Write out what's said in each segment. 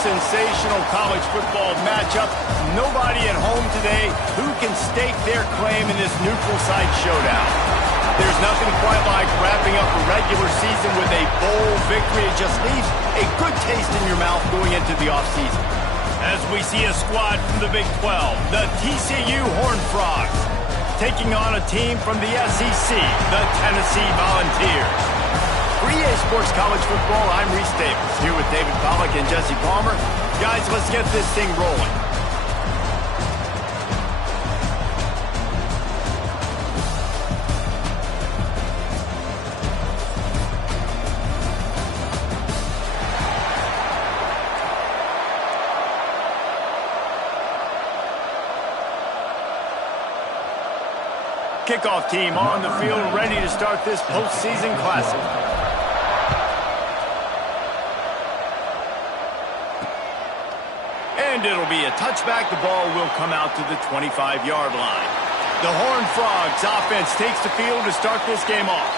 sensational college football matchup. Nobody at home today who can stake their claim in this neutral site showdown. There's nothing quite like wrapping up a regular season with a bowl victory. It just leaves a good taste in your mouth going into the offseason. As we see a squad from the Big 12, the TCU Horned Frogs, taking on a team from the SEC, the Tennessee Volunteers. For EA Sports College Football, I'm Reese Davis, here with David Pollack and Jesse Palmer. Guys, let's get this thing rolling. Kickoff team on the field, ready to start this postseason classic. And it'll be a touchback. The ball will come out to the 25-yard line. The Horned Frogs offense takes the field to start this game off.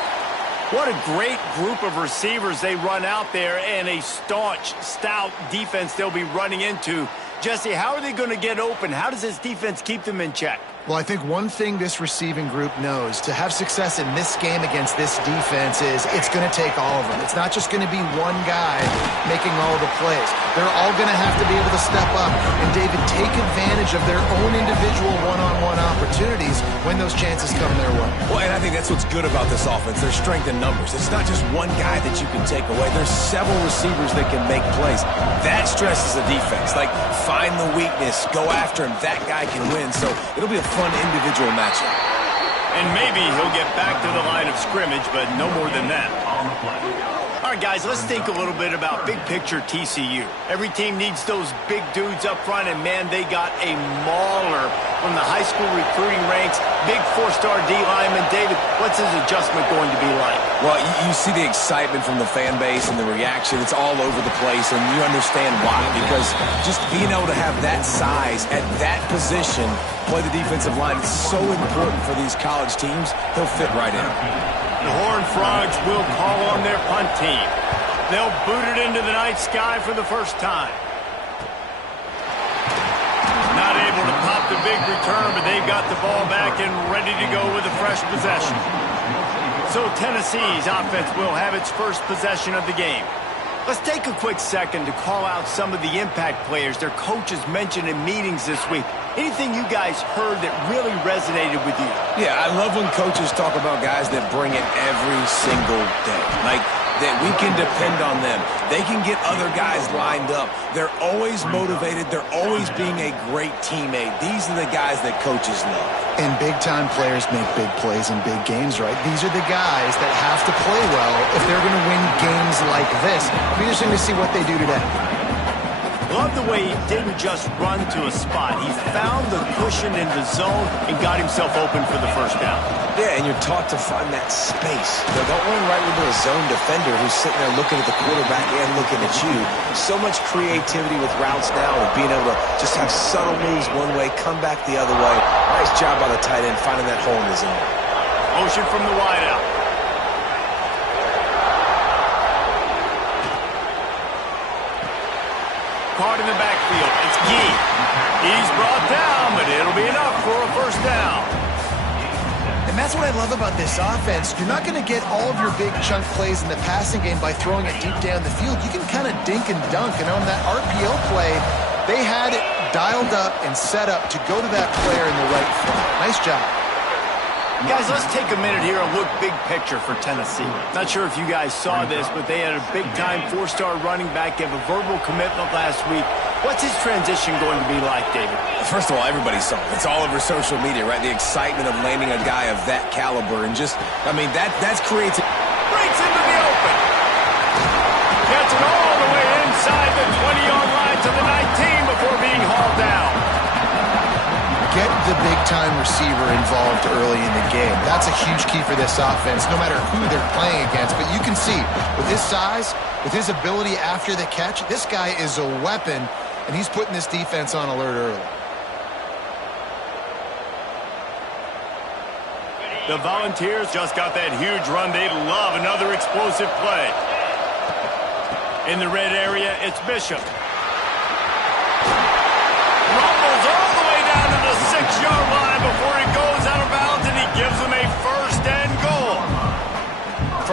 What a great group of receivers they run out there, and a staunch, stout defense they'll be running into. Jesse, how are they going to get open? How does this defense keep them in check? Well, I think one thing this receiving group knows to have success in this game against this defense is it's going to take all of them. It's not just going to be one guy making all the plays. They're all going to have to be able to step up and, David, take advantage of their own individual one-on-one opportunities when those chances come their way. Well, and I think that's what's good about this offense. Their strength in numbers. It's not just one guy that you can take away. There's several receivers that can make plays. That stresses the defense. Like, find the weakness, go after him. That guy can win. So it'll be a fun individual matchup. And maybe he'll get back to the line of scrimmage, but no more than that. All right, guys, let's think a little bit about big picture TCU. Every team needs those big dudes up front, and, man, they got a mauler from the high school recruiting ranks. Big four-star D lineman. David, what's his adjustment going to be like? Well, you see the excitement from the fan base and the reaction. It's all over the place, and you understand why. Because just being able to have that size at that position, play the defensive line, it's so important for these college teams. He'll fit right in. The Horned Frogs will call on their punt team. They'll boot it into the night sky for the first time. Not able to pop the big return, but they've got the ball back and ready to go with a fresh possession. So Tennessee's offense will have its first possession of the game. Let's take a quick second to call out some of the impact players their coaches mentioned in meetings this week. Anything you guys heard that really resonated with you? Yeah, I love when coaches talk about guys that bring it every single day. Like, that we can depend on them. They can get other guys lined up. They're always motivated. They're always being a great teammate. These are the guys that coaches love. And big-time players make big plays in big games, right? These are the guys that have to play well if they're going to win games like this. It'll be interesting to see what they do today. Love the way he didn't just run to a spot. He found the cushion in the zone and got himself open for the first down. Yeah, and you're taught to find that space. Don't run right into a zone defender who's sitting there looking at the quarterback and looking at you. So much creativity with routes now and being able to just have subtle moves one way, come back the other way. Nice job by the tight end finding that hole in the zone. Motion from the wideout. Caught in the backfield. It's Gee. He's brought down, but it'll be enough for a first down. And that's what I love about this offense. You're not going to get all of your big chunk plays in the passing game by throwing it deep down the field. You can kind of dink and dunk. And on that RPO play, they had it dialed up and set up to go to that player in the right front. Nice job. Guys, let's take a minute here and look big picture for Tennessee. Not sure if you guys saw this, but they had a big-time four-star running back give a verbal commitment last week. What's his transition going to be like, David? First of all, everybody saw it. It's all over social media, right? The excitement of landing a guy of that caliber and just, I mean, that's creates... Breaks into the open. Gets it all the way inside the 20-yard line to the 19 before being hauled down. Get the big-time receiver involved early in the game. That's a huge key for this offense, no matter who they're playing against. But you can see, with his size, with his ability after the catch, this guy is a weapon, and he's putting this defense on alert early. The Volunteers just got that huge run. They love another explosive play. In the red area, it's Bishop.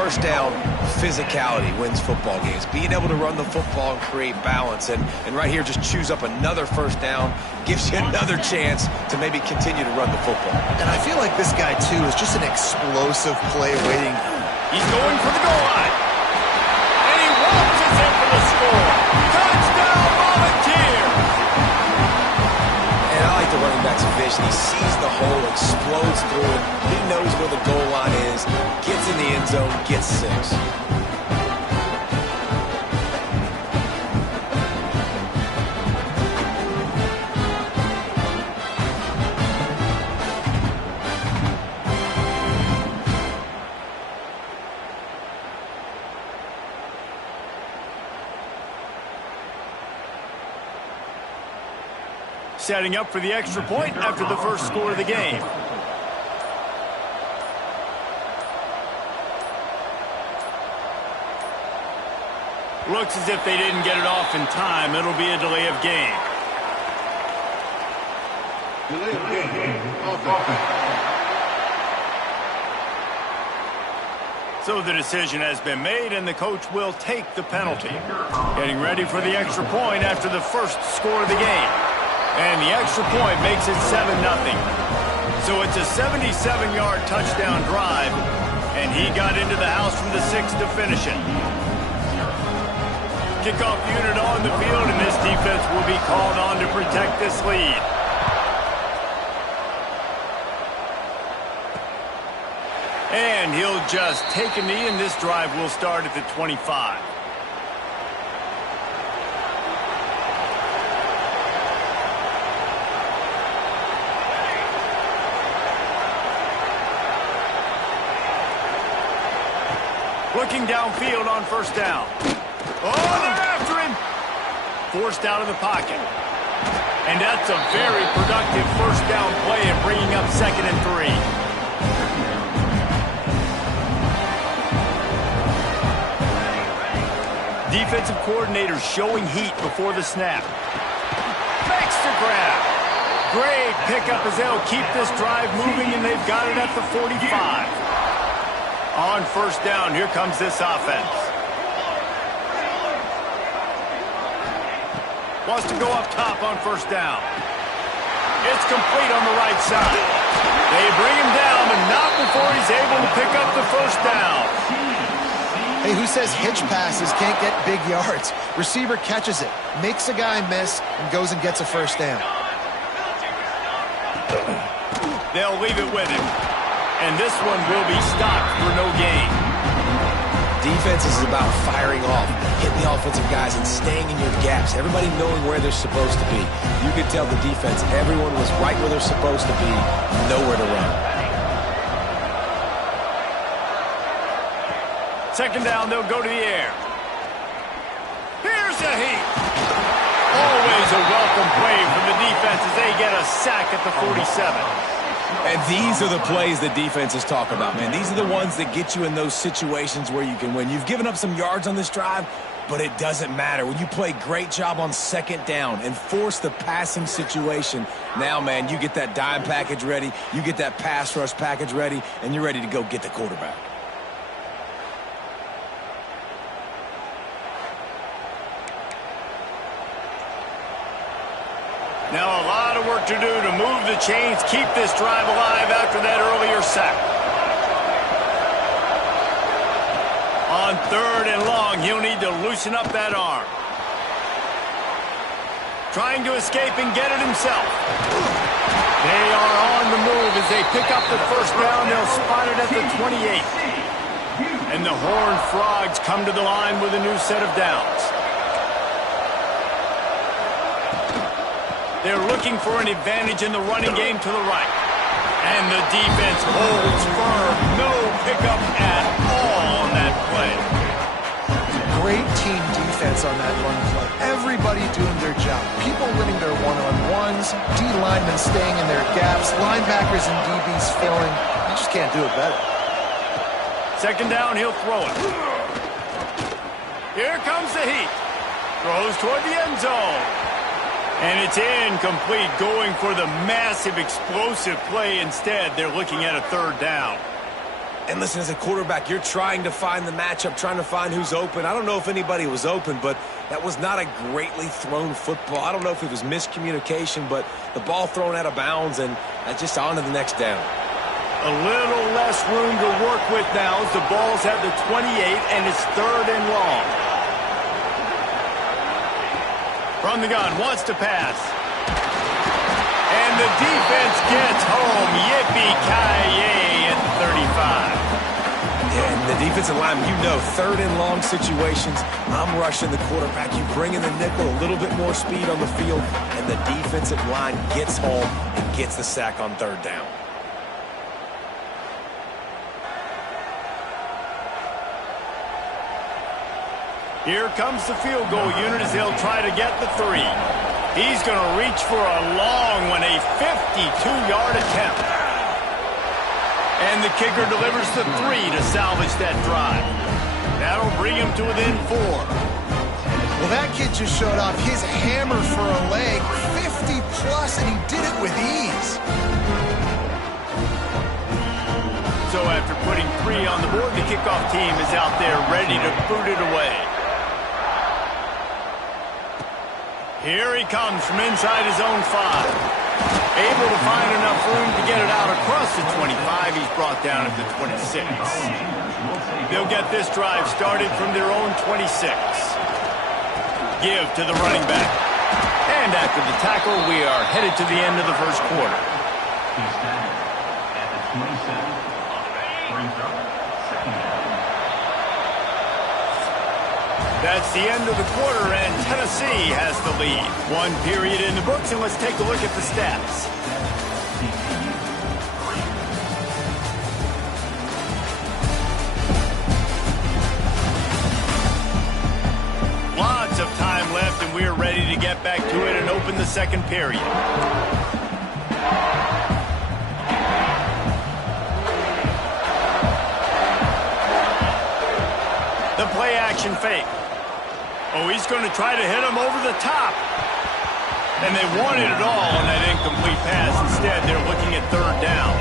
first down, physicality wins football games. Being able to run the football and create balance. And right here, just choose up another first down, gives you another chance to maybe continue to run the football. And I feel like this guy, too, is just an explosive play waiting. He's going for the goal line. And he launches in for the score. Touchdown, Volunteers! And I like the running back's vision. He sees the hole, explodes through it. He knows where the goal line is, gets in the end zone, gets 6. Setting up for the extra point after the first score of the game. Looks as if they didn't get it off in time. It'll be a delay of game. Delay of game. Offense. So the decision has been made, and the coach will take the penalty. Getting ready for the extra point after the first score of the game. And the extra point makes it 7-0. So it's a 77-yard touchdown drive, and he got into the house from the 6 to finish it. Kickoff unit on the field, and this defense will be called on to protect this lead. And he'll just take a knee, and this drive will start at the 25. Looking downfield on first down. Oh, they're after him. Forced out of the pocket. And that's a very productive first down play and bringing up 2nd and 3. Defensive coordinator showing heat before the snap. Makes the grab. Great pickup as they'll keep this drive moving, and they've got it at the 45. On first down, here comes this offense. Wants to go up top on first down. It's complete on the right side. They bring him down, but not before he's able to pick up the first down. Hey, who says hitch passes can't get big yards? Receiver catches it, makes a guy miss, and goes and gets a first down. They'll leave it with him. And this one will be stopped for no gain. Defense is about firing off, hitting the offensive guys, and staying in your gaps. Everybody knowing where they're supposed to be. You could tell the defense, everyone was right where they're supposed to be, nowhere to run. 2nd down, they'll go to the air. Here's the heat. Always a welcome play from the defense as they get a sack at the 47. And these are the plays that defenses talk about, man. These are the ones that get you in those situations where you can win. You've given up some yards on this drive, but it doesn't matter. When you play great job on 2nd down and force the passing situation, now, man, you get that dime package ready, you get that pass rush package ready, and you're ready to go get the quarterback. Now a lot of work to do to move the chains, keep this drive alive after that earlier sack. On 3rd and long, he'll need to loosen up that arm. Trying to escape and get it himself. They are on the move as they pick up the first down. They'll spot it at the 28. And the Horned Frogs come to the line with a new set of downs. They're looking for an advantage in the running game to the right. And the defense holds firm. No pickup at all on that play. Great team defense on that run play. Everybody doing their job. People winning their one-on-ones, D linemen staying in their gaps, linebackers and DBs filling. You just can't do it better. 2nd down, he'll throw it. Here comes the heat. Throws toward the end zone. And it's incomplete, going for the massive explosive play instead. They're looking at a 3rd down. And listen, as a quarterback, you're trying to find the matchup, trying to find who's open. I don't know if anybody was open, but that was not a greatly thrown football. I don't know if it was miscommunication, but the ball thrown out of bounds and just on to the next down. A little less room to work with now as the ball's at the 28 and it's 3rd and long. From the gun, wants to pass. And the defense gets home. Yippee-ki-yay at 35. And the defensive lineman, you know, 3rd and long situations, I'm rushing the quarterback. You bring in the nickel, a little bit more speed on the field, and the defensive line gets home and gets the sack on 3rd down. Here comes the field goal unit as they'll try to get the 3. He's going to reach for a long one, a 52-yard attempt. And the kicker delivers the 3 to salvage that drive. That'll bring him to within 4. Well, that kid just showed off his hammer for a leg, 50-plus, and he did it with ease. So after putting 3 on the board, the kickoff team is out there ready to boot it away. Here he comes from inside his own 5. Able to find enough room to get it out across the 25. He's brought down at the 26. They'll get this drive started from their own 26. Give to the running back. And after the tackle, we are headed to the end of the first quarter. He's down at the 27. Brings up 2nd down. That's the end of the quarter, and Tennessee has the lead. 1 period in the books, and let's take a look at the stats. Lots of time left, and we're ready to get back to it and open the second period. The play action fake. Oh, he's going to try to hit him over the top. And they wanted it all on that incomplete pass. Instead, they're looking at 3rd down.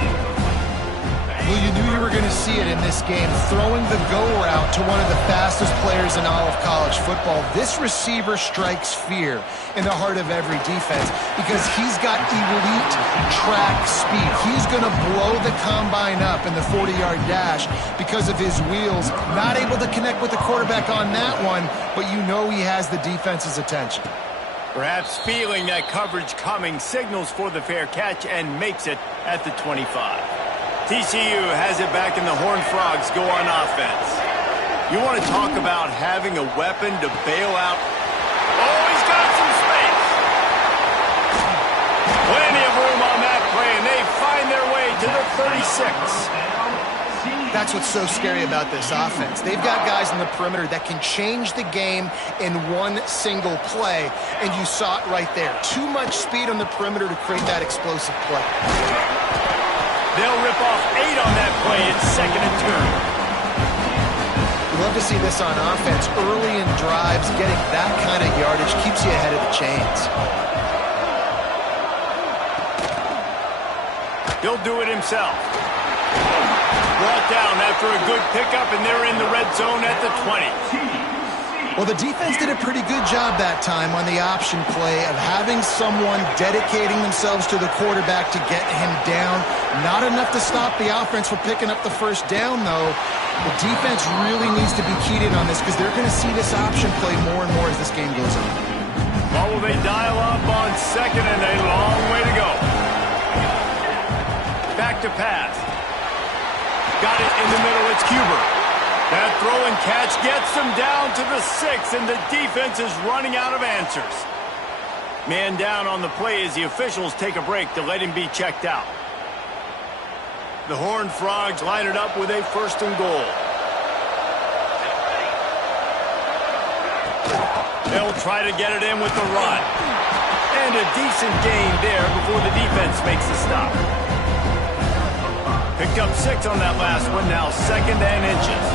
Well, you knew you were going to see it in this game, throwing the go route to one of the fastest players in all of college football. This receiver strikes fear in the heart of every defense because he's got elite track speed. He's going to blow the combine up in the 40-yard dash because of his wheels. Not able to connect with the quarterback on that one, but you know he has the defense's attention. Perhaps feeling that coverage coming, signals for the fair catch and makes it at the 25. TCU has it back in the Horned Frogs go on offense. You want to talk about having a weapon to bail out. Oh, he's got some space. Plenty of room on that play, and they find their way to the 36. That's what's so scary about this offense. They've got guys on the perimeter that can change the game in one single play, and you saw it right there. Too much speed on the perimeter to create that explosive play. They'll rip off 8 on that play. It's 2nd and 2. We love to see this on offense. Early in drives, getting that kind of yardage keeps you ahead of the chains. He'll do it himself. Brought down after a good pickup, and they're in the red zone at the 20. Well, the defense did a pretty good job that time on the option play of having someone dedicating themselves to the quarterback to get him down. Not enough to stop the offense from picking up the 1st down, though. The defense really needs to be keyed in on this because they're going to see this option play more and more as this game goes on. Well, will they dial up on 2nd and a long way to go? Back to pass. Got it in the middle. It's Cuber. That throw and catch gets them down to the 6, and the defense is running out of answers. Man down on the play as the officials take a break to let him be checked out. The Horned Frogs line it up with a 1st and goal. They'll try to get it in with the run. And a decent gain there before the defense makes the stop. Picked up 6 on that last one, now 2nd and inches.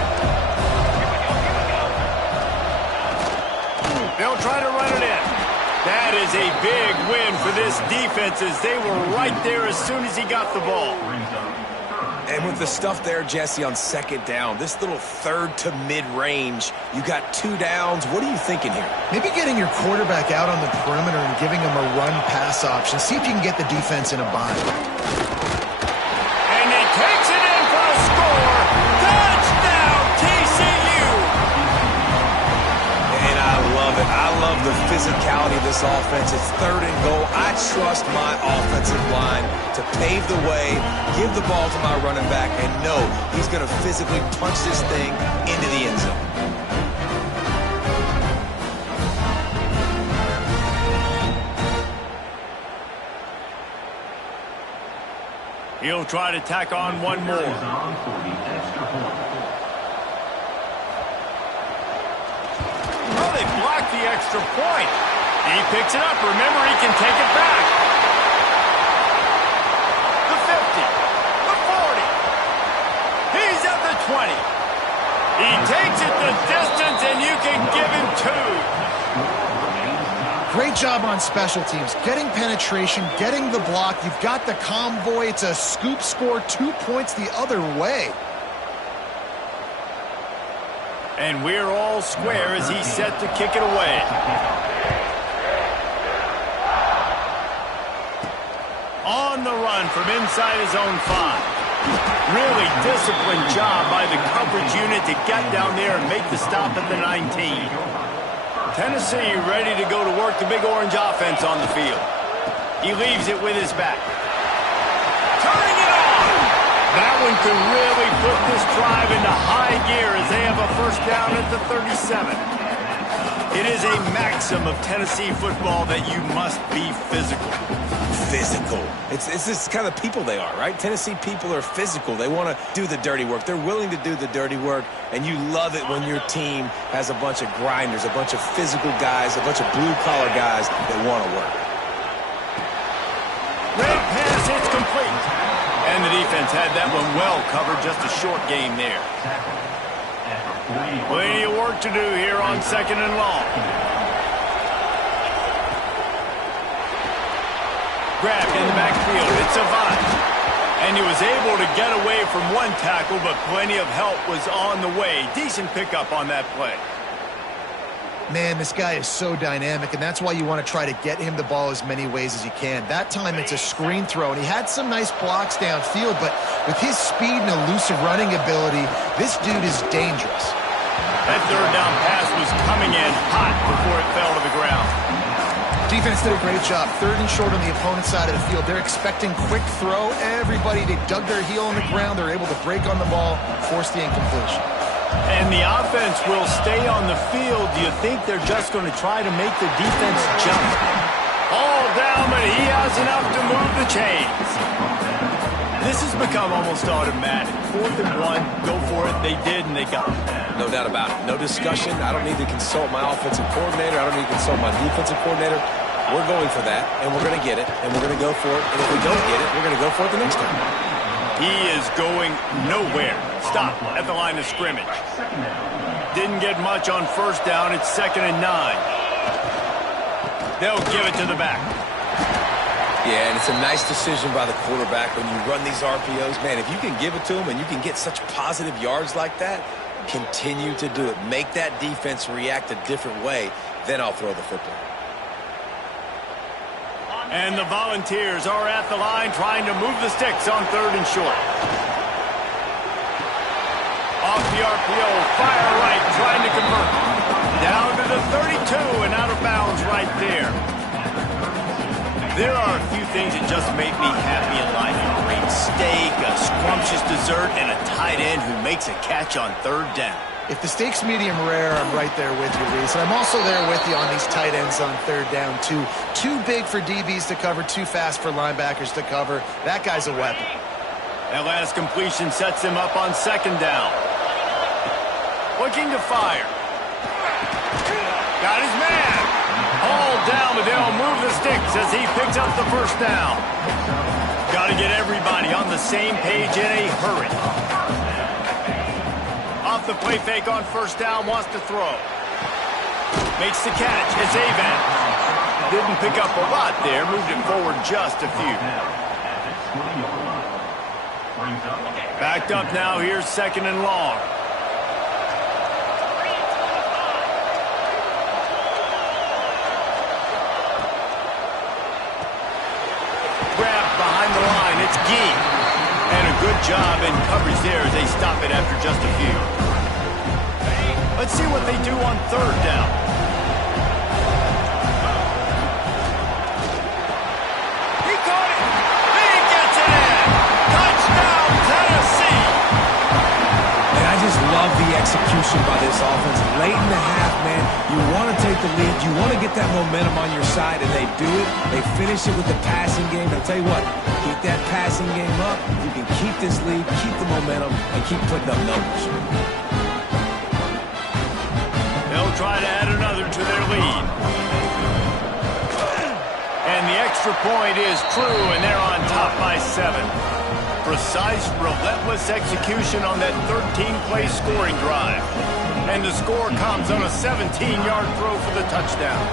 They'll try to run it in. That is a big win for this defense as they were right there as soon as he got the ball. And with the stuff there, Jesse, on second down, this little third to mid-range, you got 2 downs. What are you thinking here? Maybe getting your quarterback out on the perimeter and giving him a run-pass option. See if you can get the defense in a bind. And he takes it in for a score. Touchdown, TCU! And I love it. I love the physicality of this offense. It's third and goal. I trust my offensive line to pave the way, give the ball to my running back, and know he's going to physically punch this thing into the end zone. He'll try to tack on one more. Oh, they blocked the extra point. He picks it up. Remember, he can take it back. The 50. The 40. He's at the 20. He takes it the distance, and you can give him 2. Great job on special teams. Getting penetration, getting the block. You've got the convoy. It's a scoop score, 2 points the other way. And we're all square as he's set to kick it away. On the run from inside his own 5. Really disciplined job by the coverage unit to get down there and make the stop at the 19. Tennessee ready to go to work the big orange offense on the field. He leaves it with his back. Turning it on! That one could really put this drive into high gear as they have a first down at the 37. It is a maxim of Tennessee football that you must be physical. Physical. It's this kind of people they are, right? Tennessee people are physical. They want to do the dirty work. They're willing to do the dirty work, and you love it when your team has a bunch of grinders, a bunch of physical guys, a bunch of blue-collar guys that want to work. Red pass, it's complete. And the defense had that one well covered, just a short game there. Plenty of work to do here on second and long. Grabbed in the backfield. It's Savant. And he was able to get away from one tackle, but plenty of help was on the way. Decent pickup on that play. Man, this guy is so dynamic, and that's why you want to try to get him the ball as many ways as you can. That time it's a screen throw, and he had some nice blocks downfield, but with his speed and elusive running ability, this dude is dangerous. That third down pass was coming in hot before it fell to the ground. Defense did a great job. Third and short on the opponent's side of the field. They're expecting quick throw. Everybody, they dug their heel on the ground. They're able to break on the ball, force the incompletion. And the offense will stay on the field. Do you think they're just going to try to make the defense jump? All down, but he has enough to move the chains. This has become almost automatic. 4th and 1, go for it. They did, and they got it. No doubt about it. No discussion. I don't need to consult my offensive coordinator. I don't need to consult my defensive coordinator. We're going for that, and we're going to get it, and we're going to go for it. And if we don't get it, we're going to go for it the next time. He is going nowhere. Stop at the line of scrimmage. Didn't get much on first down. It's 2nd and 9. They'll give it to the back. Yeah, and it's a nice decision by the quarterback when you run these RPOs. Man, if you can give it to him and you can get such positive yards like that, continue to do it. Make that defense react a different way, then I'll throw the football. And the Volunteers are at the line trying to move the sticks on 3rd and short. Off the RPO, fire right, trying to convert. Down to the 32 and out of bounds right there. There are a few things that just make me happy in life. A great steak, a scrumptious dessert, and a tight end who makes a catch on 3rd down. If the steak's medium rare, I'm right there with you, Reese. And I'm also there with you on these tight ends on 3rd down, too. Too big for DBs to cover, too fast for linebackers to cover. That guy's a weapon. That last completion sets him up on 2nd down. Looking to fire. Got his man. All down, but they'll move the sticks as he picks up the first down. Got to get everybody on the same page in a hurry. Off the play fake on first down, wants to throw. Makes the catch. It's Avan. Didn't pick up a lot there. Moved it forward just a few. Backed up now. Here's 2nd and long. Grabbed behind the line. It's Gee. And a good job in coverage there as they stop it after just a few. Let's see what they do on 3rd down. He caught it. He gets it in. Touchdown, Tennessee. And I just love the execution by this offense. Late in the half, man, you want to take the lead. You want to get that momentum on your side, and they do it. They finish it with the passing game. I'll tell you what, keep that passing game up. You can keep this lead, keep the momentum, and keep putting up numbers. They'll try to add another to their lead. And the extra point is true, and they're on top by 7. Precise, relentless execution on that 13-play scoring drive. And the score comes on a 17-yard throw for the touchdown.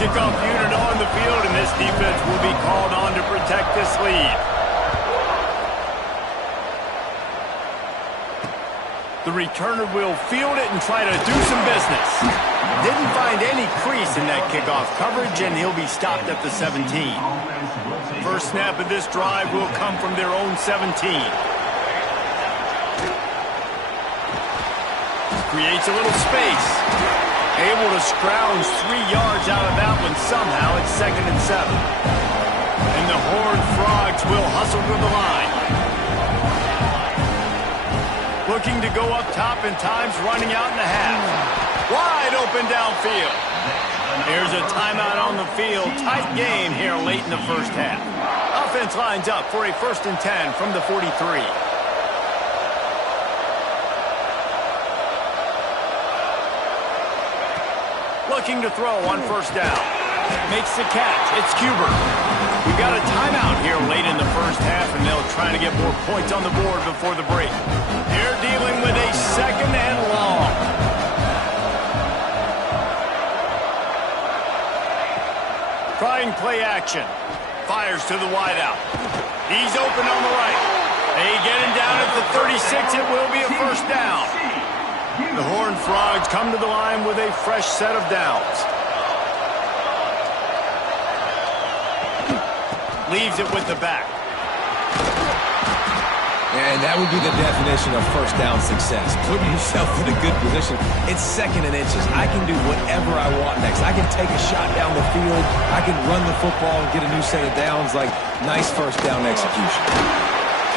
Kickoff unit on the field, and this defense will be called on to protect this lead. The returner will field it and try to do some business. Didn't find any crease in that kickoff coverage, and he'll be stopped at the 17. First snap of this drive will come from their own 17. Creates a little space. Able to scrounge 3 yards out of that one somehow. It's 2nd and 7. And the Horned Frogs will hustle to the line. Looking to go up top, and time's running out in the half. Wide open downfield. Here's a timeout on the field. Tight game here late in the first half. Offense lines up for a 1st and 10 from the 43. Looking to throw on 1st down. Makes the catch. It's Cuber. We've got a timeout here late in the first half, and they'll try to get more points on the board before the break. They're dealing with a 2nd and long. Trying play action. Fires to the wideout. He's open on the right. They get him down at the 36. It will be a 1st down. The Horned Frogs come to the line with a fresh set of downs. Leaves it with the back. And that would be the definition of 1st down success. Putting yourself in a good position. It's 2nd and inches. I can do whatever I want next. I can take a shot down the field. I can run the football and get a new set of downs. Like, nice 1st down execution.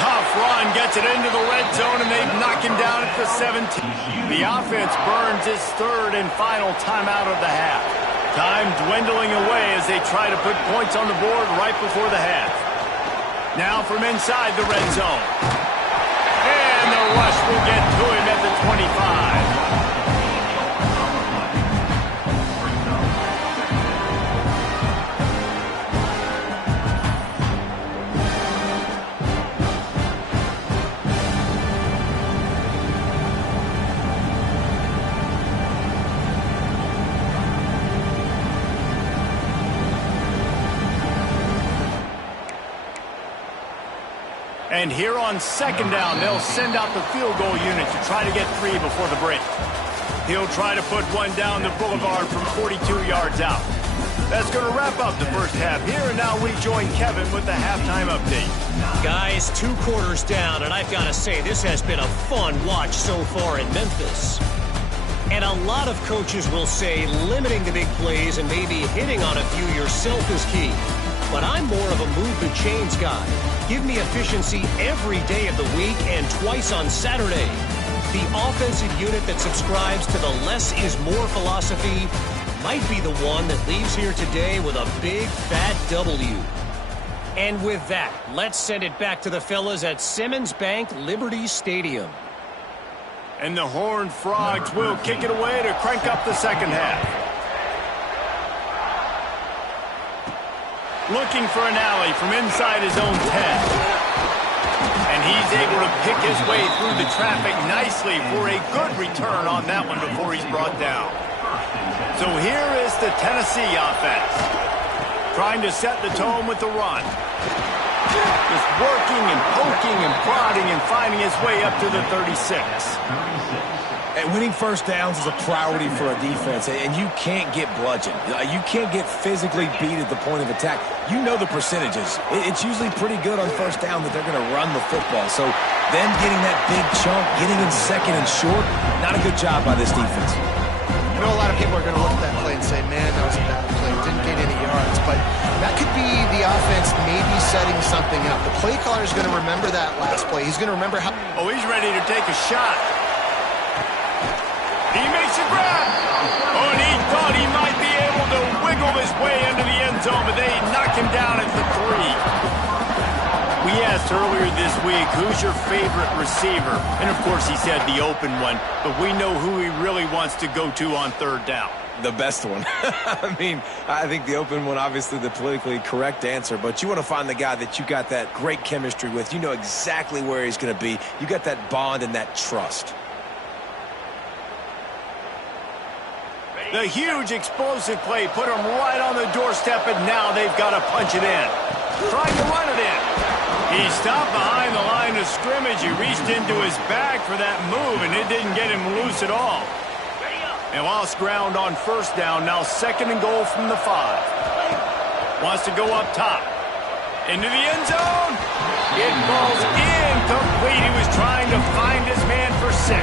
Tough run, gets it into the red zone, and they knock him down at the 17. The offense burns its 3rd and final timeout of the half. Time dwindling away as they try to put points on the board right before the half. Now from inside the red zone. And the rush will get to him at the 25. And here on 2nd down, they'll send out the field goal unit to try to get 3 before the break. He'll try to put one down the boulevard from 42 yards out. That's going to wrap up the first half here, and now we join Kevin with the halftime update. Guys, 2 quarters down, and I've got to say, this has been a fun watch so far in Memphis. And a lot of coaches will say limiting the big plays and maybe hitting on a few yourself is key. But I'm more of a move the chains guy. Give me efficiency every day of the week and twice on Saturday. The offensive unit that subscribes to the less is more philosophy might be the one that leaves here today with a big fat W. And with that, let's send it back to the fellas at Simmons Bank Liberty Stadium. And the Horned Frogs will kick it away to crank up the second half. Looking for an alley from inside his own 10. And he's able to pick his way through the traffic nicely for a good return on that one before he's brought down. So here is the Tennessee offense. Trying to set the tone with the run. Just working and poking and prodding and finding his way up to the 36. And winning first downs is a priority for a defense, and you can't get bludgeoned. You can't get physically beat at the point of attack. You know the percentages. It's usually pretty good on first down that they're going to run the football. So them getting that big chunk, getting in second and short, not a good job by this defense. I know a lot of people are going to look at that play and say, man, that was a bad play. Didn't gain any yards. But that could be the offense maybe setting something up. The play caller is going to remember that last play. He's going to remember how... Oh, he's ready to take a shot. He makes a grab. Oh, and he thought he might be able to wiggle his way into the end zone, but they knock him down at the 3. We asked earlier this week, who's your favorite receiver? And, of course, he said the open one, but we know who he really wants to go to on third down. The best one. I mean, I think the open one, obviously the politically correct answer, but you want to find the guy that you got that great chemistry with. You know exactly where he's going to be. You got that bond and that trust. The huge explosive play put him right on the doorstep, and now they've got to punch it in. Trying to run it in. He stopped behind the line of scrimmage. He reached into his bag for that move, and it didn't get him loose at all. And lost ground on first down. Now 2nd and goal from the 5. Wants to go up top. Into the end zone. It falls incomplete. He was trying to find his man for 6.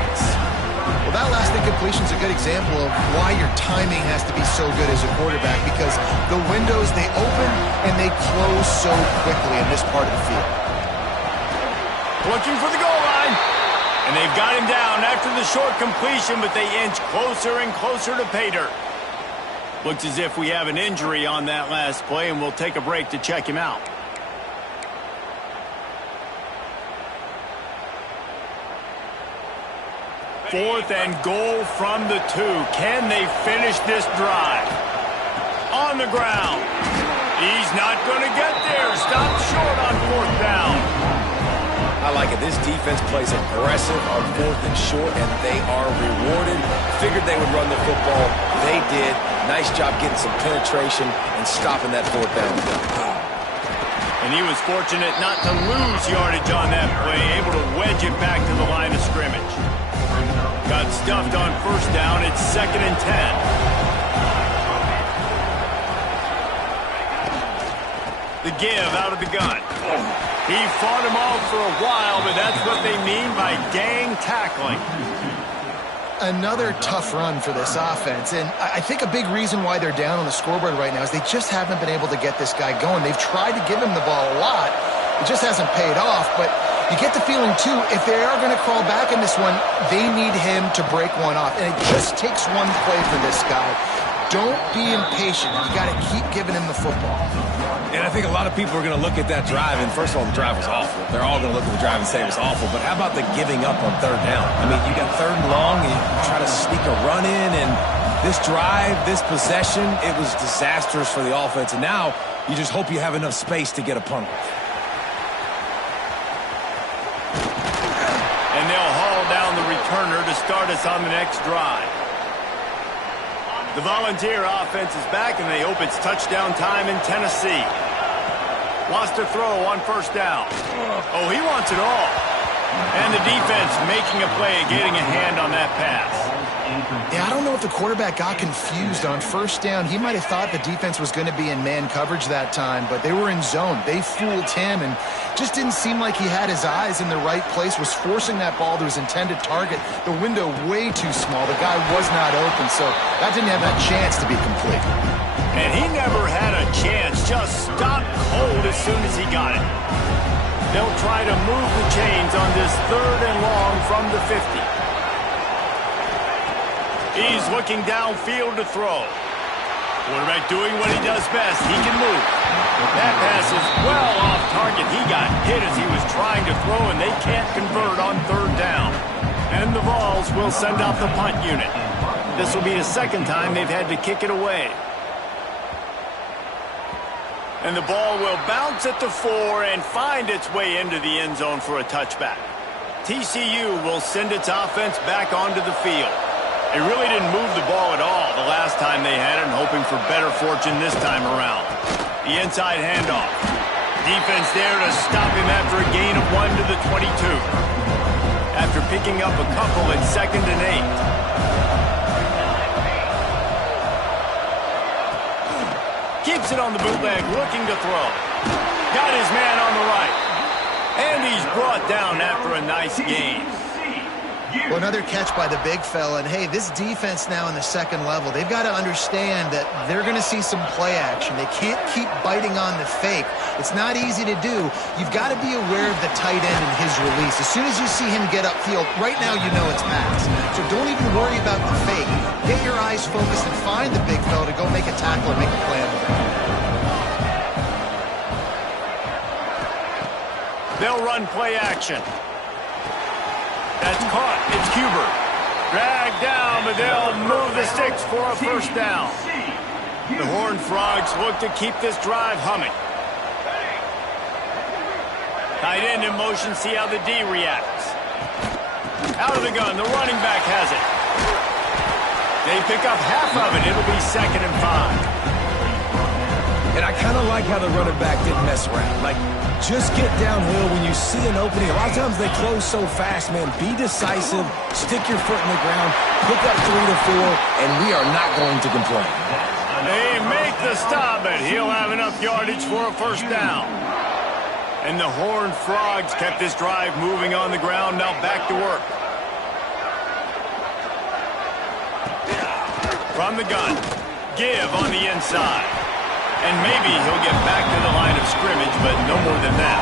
Well, that last incompletion is a good example of why your timing has to be so good as a quarterback, because the windows, they open and they close so quickly in this part of the field. Looking for the goal line. And they've got him down after the short completion, but they inch closer and closer to pay dirt. Looks as if we have an injury on that last play, and we'll take a break to check him out. Fourth and goal from the 2. Can they finish this drive? On the ground. He's not going to get there. Stop short on 4th down. I like it. This defense plays aggressive on 4th and short, and they are rewarded. Figured they would run the football. They did. Nice job getting some penetration and stopping that 4th down. And he was fortunate not to lose yardage on that play, able to wedge it back to the line of scrimmage. Got stuffed on first down. It's 2nd and 10. The give out of the gun. He fought him off for a while, but that's what they mean by gang tackling. Another tough run for this offense, and I think a big reason why they're down on the scoreboard right now is they just haven't been able to get this guy going. They've tried to give him the ball a lot. It just hasn't paid off, but you get the feeling, too, if they are going to crawl back in this one, they need him to break one off, and it just takes one play for this guy. Don't be impatient. You got to keep giving him the football. And I think a lot of people are going to look at that drive, and first of all, the drive was awful. They're all going to look at the drive and say it was awful, but how about the giving up on 3rd down? I mean, you got 3rd and long, and you try to sneak a run in, and this drive, this possession, it was disastrous for the offense, and now you just hope you have enough space to get a punt off. And they'll haul down the returner to start us on the next drive. The Volunteer offense is back, and they hope it's touchdown time in Tennessee. Wants to throw on first down. Oh, he wants it all. And the defense making a play, getting a hand on that pass. Yeah, I don't know if the quarterback got confused on first down. He might have thought the defense was going to be in man coverage that time, but they were in zone. They fooled him, and just didn't seem like he had his eyes in the right place, was forcing that ball to his intended target. The window way too small. The guy was not open, so that didn't have that chance to be complete. And he never had a chance, just stopped cold as soon as he got it. They'll try to move the chains on this 3rd and long from the 50. He's looking downfield to throw. Quarterback doing what he does best. He can move. That pass is well off target. He got hit as he was trying to throw, and they can't convert on 3rd down. And the Vols will send out the punt unit. This will be the 2nd time they've had to kick it away. And the ball will bounce at the 4 and find its way into the end zone for a touchback. TCU will send its offense back onto the field. They really didn't move the ball at all the last time they had it, and hoping for better fortune this time around. The inside handoff. Defense there to stop him after a gain of 1 to the 22. After picking up a couple at 2nd and 8. Keeps it on the bootleg, looking to throw. Got his man on the right. And he's brought down after a nice gain. Well, another catch by the big fella. And, hey, this defense now in the second level, they've got to understand that they're going to see some play action. They can't keep biting on the fake. It's not easy to do. You've got to be aware of the tight end and his release. As soon as you see him get upfield, right now you know it's pass. So don't even worry about the fake. Get your eyes focused and find the big fella to go make a tackle or make a play on the ground. They'll run play action. That's caught. It's Huber. Dragged down, but they'll move the sticks for a first down. The Horned Frogs look to keep this drive humming. Tight end in motion, see how the D reacts. Out of the gun, the running back has it. They pick up half of it. It'll be 2nd and 5. And I kind of like how the running back didn't mess around. Like, just get downhill when you see an opening. A lot of times they close so fast, man. Be decisive, stick your foot in the ground, pick up 3 to 4, and we are not going to complain. They make the stop, but he'll have enough yardage for a first down. And the Horned Frogs kept this drive moving on the ground. Now back to work. From the gun, give on the inside. And maybe he'll get back to the line of scrimmage, but no more than that.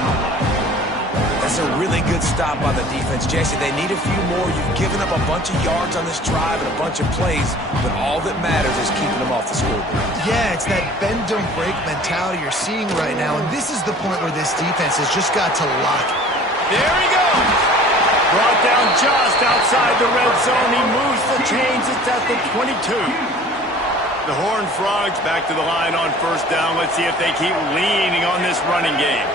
That's a really good stop by the defense, Jesse. They need a few more. You've given up a bunch of yards on this drive and a bunch of plays, but all that matters is keeping them off the scoreboard. Yeah, it's that bend, don't break mentality you're seeing right now, and this is the point where this defense has just got to lock it. There he goes. Brought down just outside the red zone. He moves the chains. It's at the 22. The Horned Frogs back to the line on first down. Let's see if they keep leaning on this running game.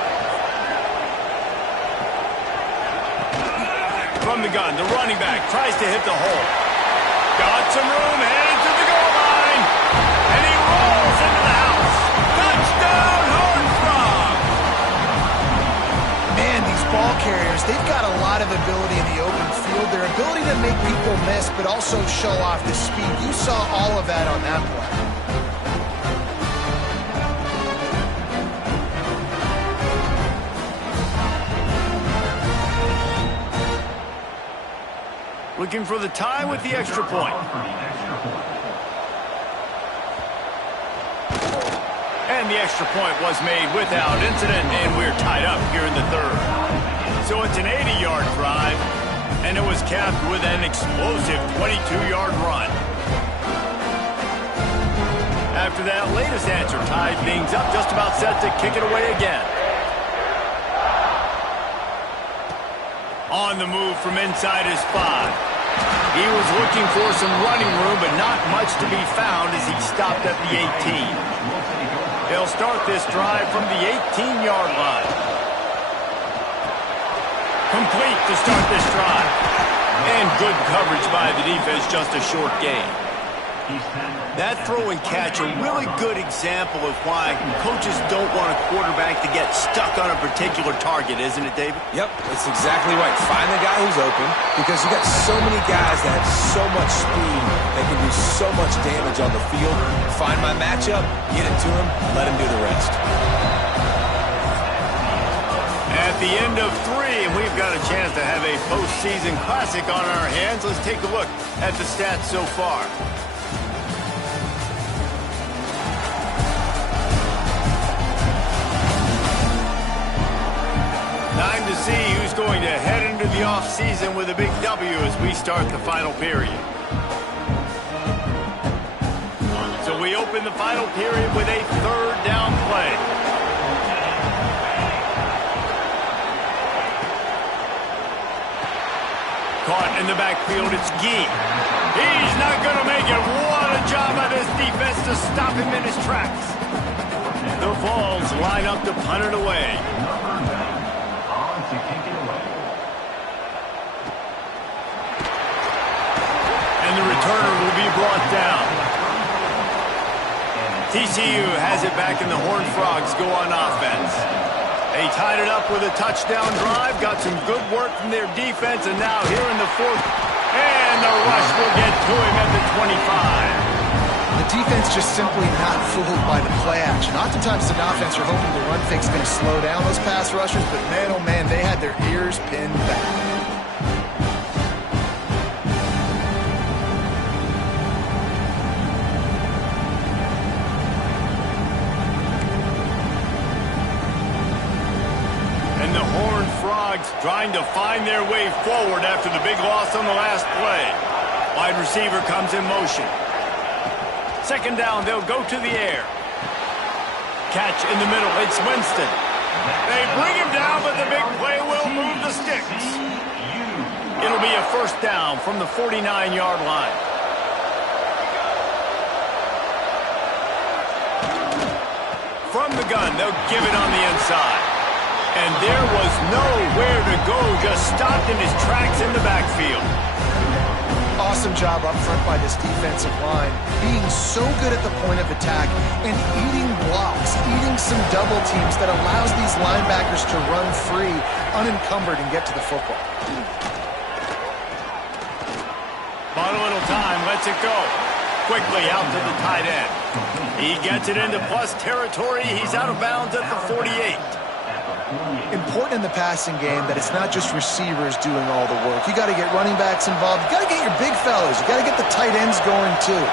From the gun, the running back tries to hit the hole. Got some room, headed to the goal line. And he rolls into the house. Touchdown, Horned Frogs! Man, these ball carriers, they've got a lot of ability in the open field. Their ability to make people miss, but also show off the speed. You saw all of that on that play. Looking for the tie with the extra point. And the extra point was made without incident, and we're tied up here in the third. So it's an 80-yard drive, and it was capped with an explosive 22-yard run. After that latest answer tied things up, just about set to kick it away again. On the move from inside his 5. He was looking for some running room, but not much to be found as he stopped at the 18. They'll start this drive from the 18-yard line. Complete to start this drive. And good coverage by the defense, just a short gain. That throw and catch, a really good example of why coaches don't want a quarterback to get stuck on a particular target, isn't it, David? Yep, that's exactly right. Find the guy who's open, because you got so many guys that have so much speed, they can do so much damage on the field. Find my matchup, get it to him, let him do the rest. At the end of 3, and we've got a chance to have a postseason classic on our hands. Let's take a look at the stats so far. Time to see who's going to head into the offseason with a big W as we start the final period. So we open the final period with a third down play. Caught in the backfield, it's Gee. He's not going to make it. What a job by this defense to stop him in his tracks. The Vols line up to punt it away. And the returner will be brought down. TCU has it back, and the Horned Frogs go on offense. They tied it up with a touchdown drive, got some good work from their defense, and now here in the fourth, and the rush will get to him at the 25. The defense just simply not fooled by the play action. Oftentimes, an offense, you're hoping the run fake's going to slow down those pass rushers, but man, oh man, they had their ears pinned back. And the Horned Frogs trying to find their way forward after the big loss on the last play. Wide receiver comes in motion. Second down, they'll go to the air. Catch in the middle, it's Winston. They bring him down, but the big play will move the sticks. It'll be a first down from the 49-yard line. From the gun, they'll give it on the inside. And there was nowhere to go, just stopped in his tracks in the backfield. Awesome job up front by this defensive line, being so good at the point of attack and eating blocks, eating some double teams that allows these linebackers to run free, unencumbered, and get to the football. Bought a little time, lets it go. Quickly out to the tight end. He gets it into plus territory. He's out of bounds at the 48. Important in the passing game that it's not just receivers doing all the work. You got to get running backs involved. You got to get your big fellas. You got to get the tight ends going too.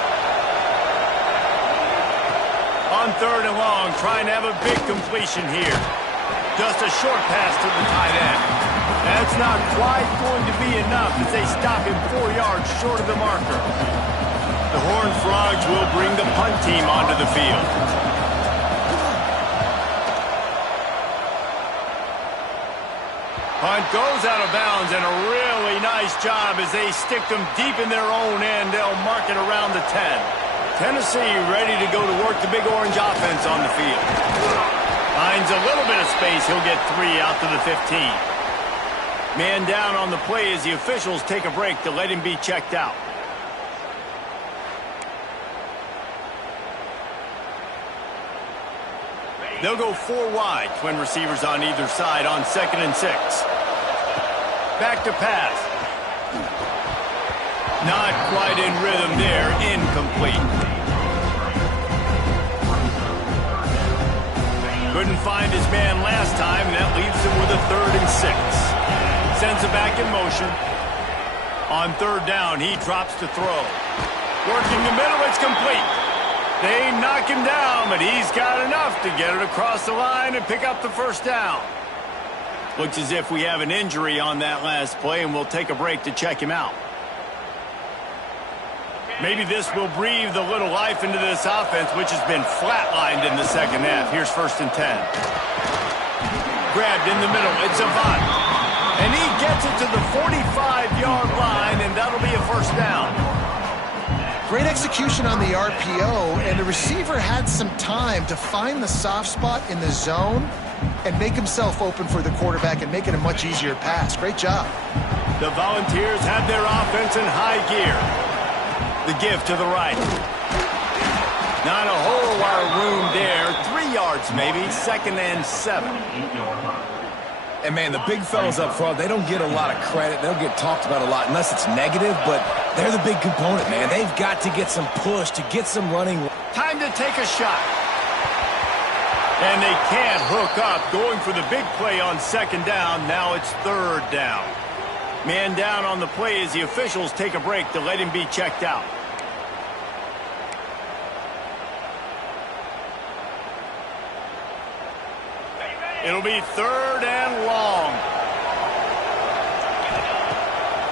On third and long, trying to have a big completion here. Just a short pass to the tight end. That's not quite going to be enough as they stop him 4 yards short of the marker. The Horned Frogs will bring the punt team onto the field. Punt goes out of bounds, and a really nice job as they stick them deep in their own end. They'll mark it around the 10. Tennessee ready to go to work the Big Orange offense on the field. Finds a little bit of space. He'll get 3 out to the 15. Man down on the play as the officials take a break to let him be checked out. They'll go 4 wide, twin receivers on either side on 2nd and 6. Back to pass. Not quite in rhythm there, incomplete. Couldn't find his man last time, and that leaves him with a 3rd and 6. Sends it back in motion. On 3rd down, he drops to throw. Working the middle, it's complete. They knock him down, but he's got enough to get it across the line and pick up the first down. Looks as if we have an injury on that last play, and we'll take a break to check him out. Maybe this will breathe a little life into this offense, which has been flatlined in the second half. Here's 1st and 10. Grabbed in the middle. It's Avant. And he gets it to the 45-yard line, and that'll be a first down. Great execution on the RPO, and the receiver had some time to find the soft spot in the zone and make himself open for the quarterback and make it a much easier pass. Great job. The Volunteers have their offense in high gear. The give to the right. Not a whole lot of room there. 3 yards maybe, 2nd and 7. And, man, the big fellas up front, they don't get a lot of credit. They don't get talked about a lot unless it's negative, but they're the big component, man. They've got to get some push, to get some running. Time to take a shot. And they can't hook up, going for the big play on 2nd down. Now it's 3rd down. Man down on the play as the officials take a break to let him be checked out. It'll be 3rd and long.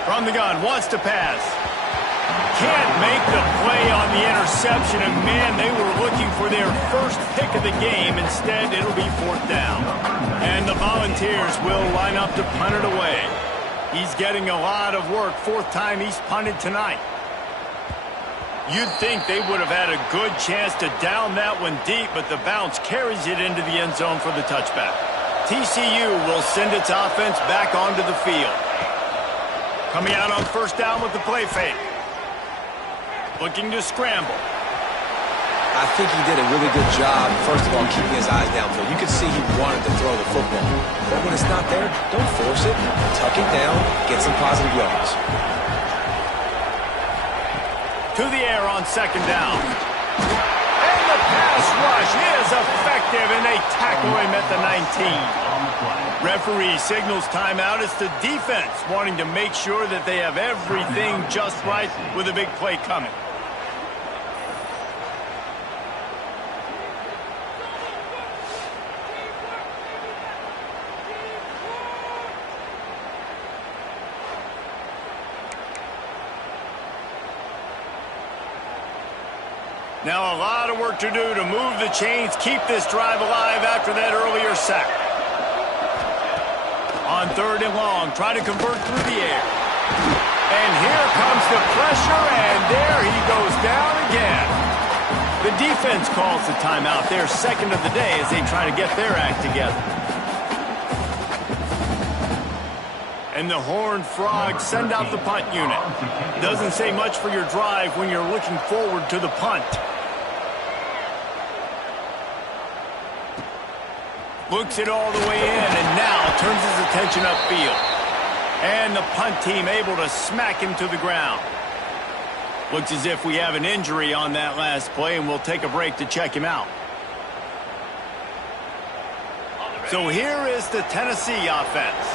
From the gun, wants to pass. Can't make the play on the interception, and man, they were looking for their first pick of the game. Instead, it'll be 4th down. And the Volunteers will line up to punt it away. He's getting a lot of work. 4th time he's punted tonight. You'd think they would have had a good chance to down that one deep, but the bounce carries it into the end zone for the touchback. TCU will send its offense back onto the field. Coming out on 1st down with the play fake. Looking to scramble. I think he did a really good job, first of all, keeping his eyes downfield. You could see he wanted to throw the football. But when it's not there, don't force it. Tuck it down, get some positive yards. To the air on second down. And the pass rush is effective, and they tackle him at the 19. Referee signals timeout. It's the defense wanting to make sure that they have everything just right with a big play coming. Now a lot of work to do to move the chains, keep this drive alive after that earlier sack. On third and long, try to convert through the air. And here comes the pressure, and there he goes down again. The defense calls the timeout, their second of the day, as they try to get their act together. And the Horned Frogs send out the punt unit. Doesn't say much for your drive when you're looking forward to the punt. Looks it all the way in, and now turns his attention upfield. And the punt team able to smack him to the ground. Looks as if we have an injury on that last play, and we'll take a break to check him out. So here is the Tennessee offense.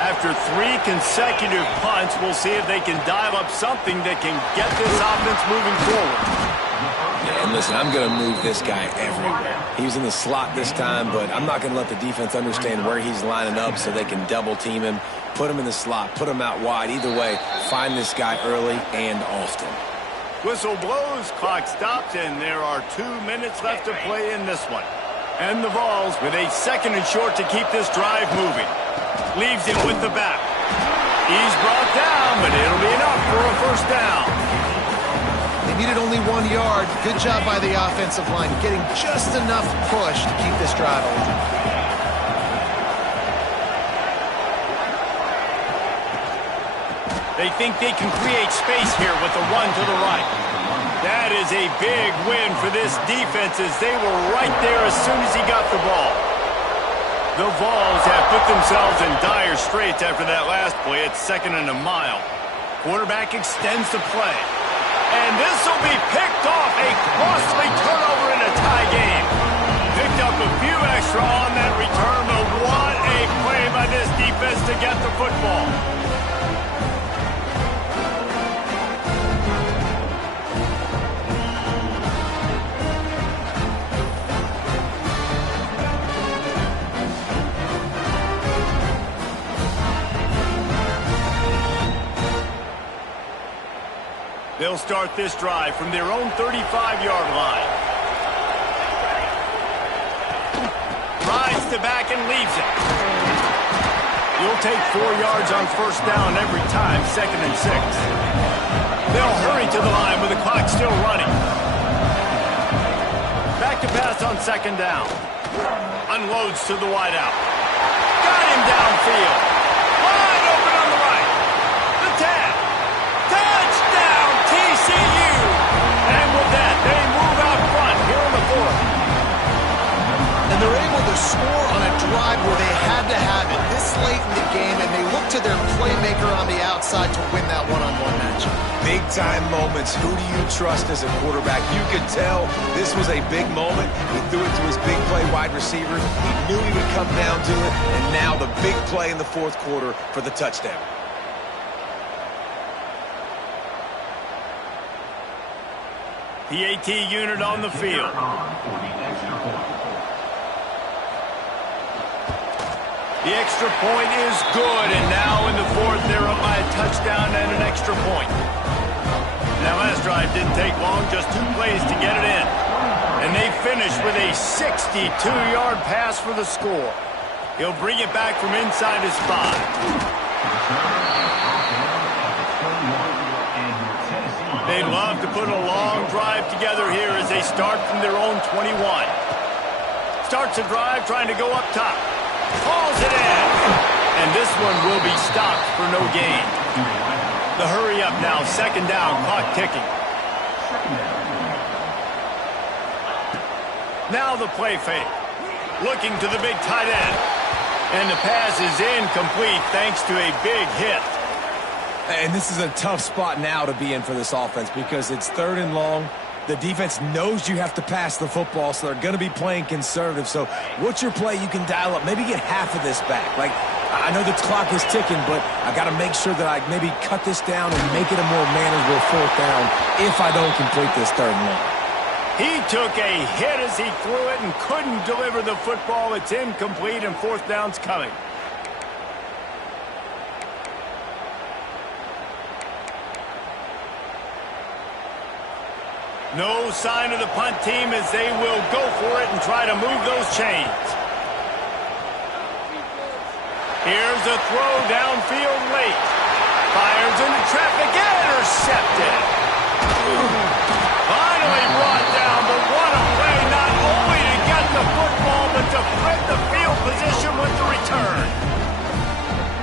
After 3 consecutive punts, we'll see if they can dial up something that can get this offense moving forward. Yeah, and listen, I'm going to move this guy everywhere. He's in the slot this time, but I'm not going to let the defense understand where he's lining up so they can double team him, put him in the slot, put him out wide. Either way, find this guy early and often. Whistle blows, clock stops, and there are 2 minutes left to play in this one. And the Vols with a second and short to keep this drive moving. Leaves him with the back. He's brought down, but it'll be enough for a first down. They needed only 1 yard. Good job by the offensive line, getting just enough push to keep this drive open. They think they can create space here with the run to the right. That is a big win for this defense, as they were right there as soon as he got the ball. The Vols have put themselves in dire straits after that last play. It's second and a mile. Quarterback extends the play. And this will be picked off. A costly turnover in a tie game. Picked up a few extra on that return, but what a play by this defense to get the football. They'll start this drive from their own 35-yard line. Rides to back and leaves it. You'll take 4 yards on first down every time, second and 6. They'll hurry to the line with the clock still running. Back to pass on second down. Unloads to the wideout. Got him downfield. Wide open on the right. The tap. Touchdown, TCU! And with that, they move out front here in the 4th. And they're able to score on a drive where they had to have it this late in the game, and they look to their playmaker on the outside to win that one-on-one matchup. Big-time moments. Who do you trust as a quarterback? You could tell this was a big moment. He threw it to his big play wide receiver. He knew he would come down to it, and now the big play in the 4th quarter for the touchdown. PAT unit on the field. The extra point is good, and now in the 4th, they're up by a touchdown and an extra point. That last drive didn't take long, just 2 plays to get it in. And they finish with a 62-yard pass for the score. He'll bring it back from inside his 5. They'd love to put a long drive together here as they start from their own 21. Starts a drive trying to go up top. Calls it in. And this one will be stopped for no gain. The hurry up now, second down, clock ticking. Now the play fake. Looking to the big tight end. And the pass is incomplete thanks to a big hit. And this is a tough spot now to be in for this offense because it's 3rd and long. The defense knows you have to pass the football, so they're going to be playing conservative. So what's your play you can dial up? Maybe get half of this back. Like, I know the clock is ticking, but I got to make sure that I maybe cut this down and make it a more manageable 4th down if I don't complete this 3rd and long. He took a hit as he threw it and couldn't deliver the football. It's incomplete and 4th down's coming. No sign of the punt team as they will go for it and try to move those chains. Here's a throw downfield late. Fires into traffic, intercepted. Finally brought down, but what a play, not only to get the football, but to flip the field position with the return.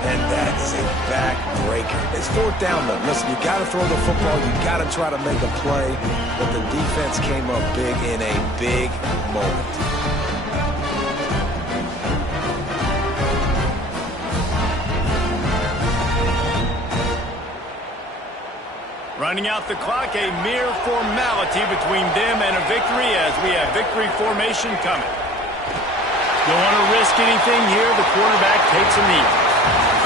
And that is a backbreaker. It's 4th down, though. Listen, you got to throw the football. You got to try to make a play. But the defense came up big in a big moment. Running out the clock, a mere formality between them and a victory as we have victory formation coming. Don't want to risk anything here. The quarterback takes a knee.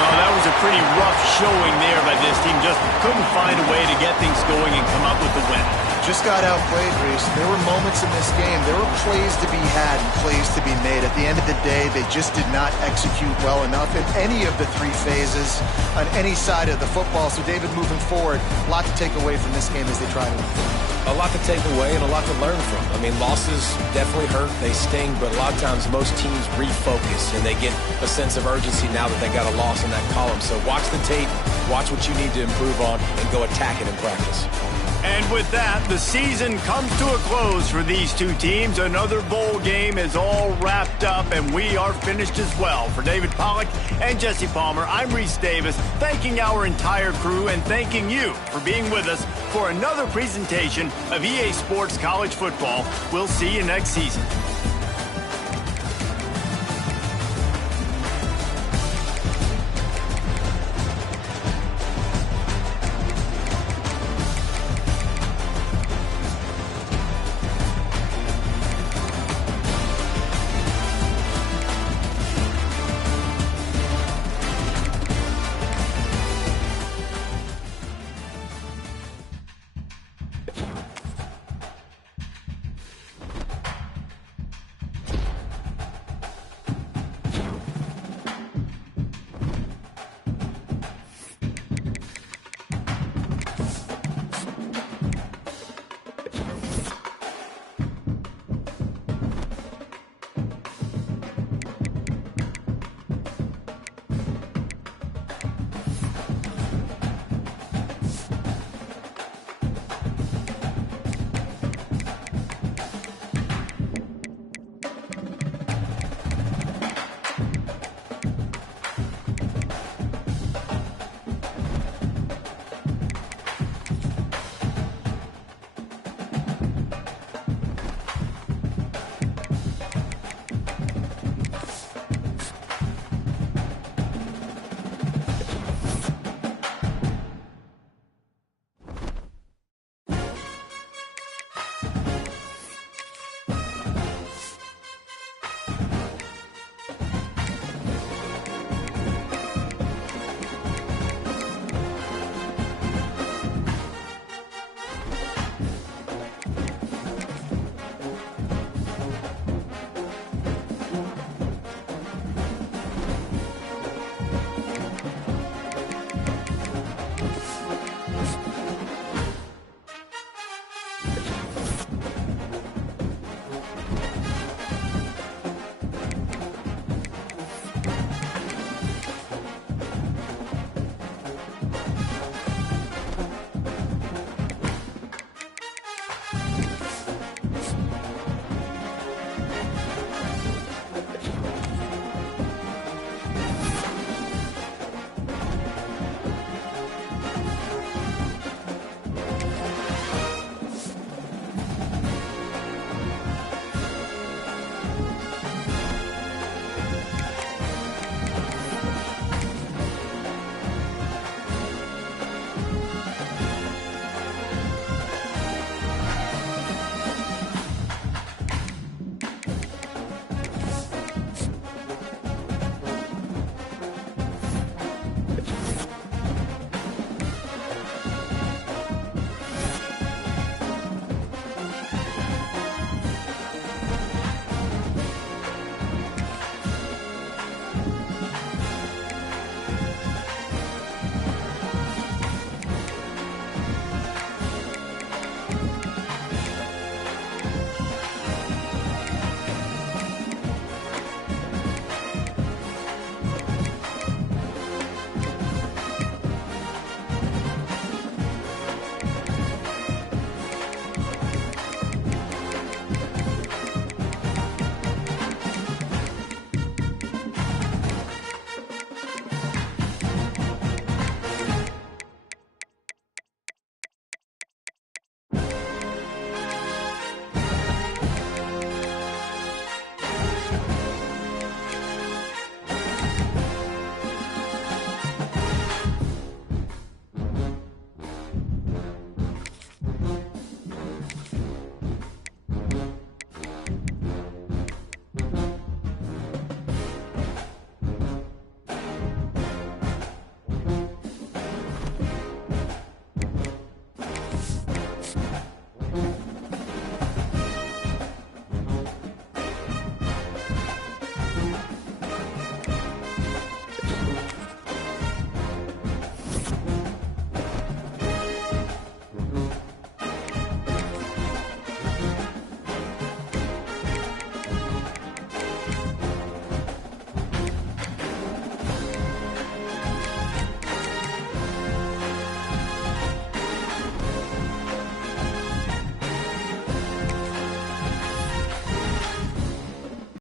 Oh, that was a pretty rough showing there by this team. Just couldn't find a way to get things going and come up with the win. Just got outplayed, Reese. There were moments in this game. There were plays to be had and plays to be made. At the end of the day, they just did not execute well enough in any of the 3 phases on any side of the football. So, David, moving forward, a lot to take away from this game as they try to improve. A lot to take away and a lot to learn from. I mean, losses definitely hurt. They sting, but a lot of times most teams refocus and they get a sense of urgency now that they got a loss in that column. So watch the tape, watch what you need to improve on, and go attack it in practice. And with that, the season comes to a close for these two teams. Another bowl game is all wrapped up, and we are finished as well. For David Pollack and Jesse Palmer, I'm Reese Davis, thanking our entire crew and thanking you for being with us for another presentation of EA Sports College Football. We'll see you next season.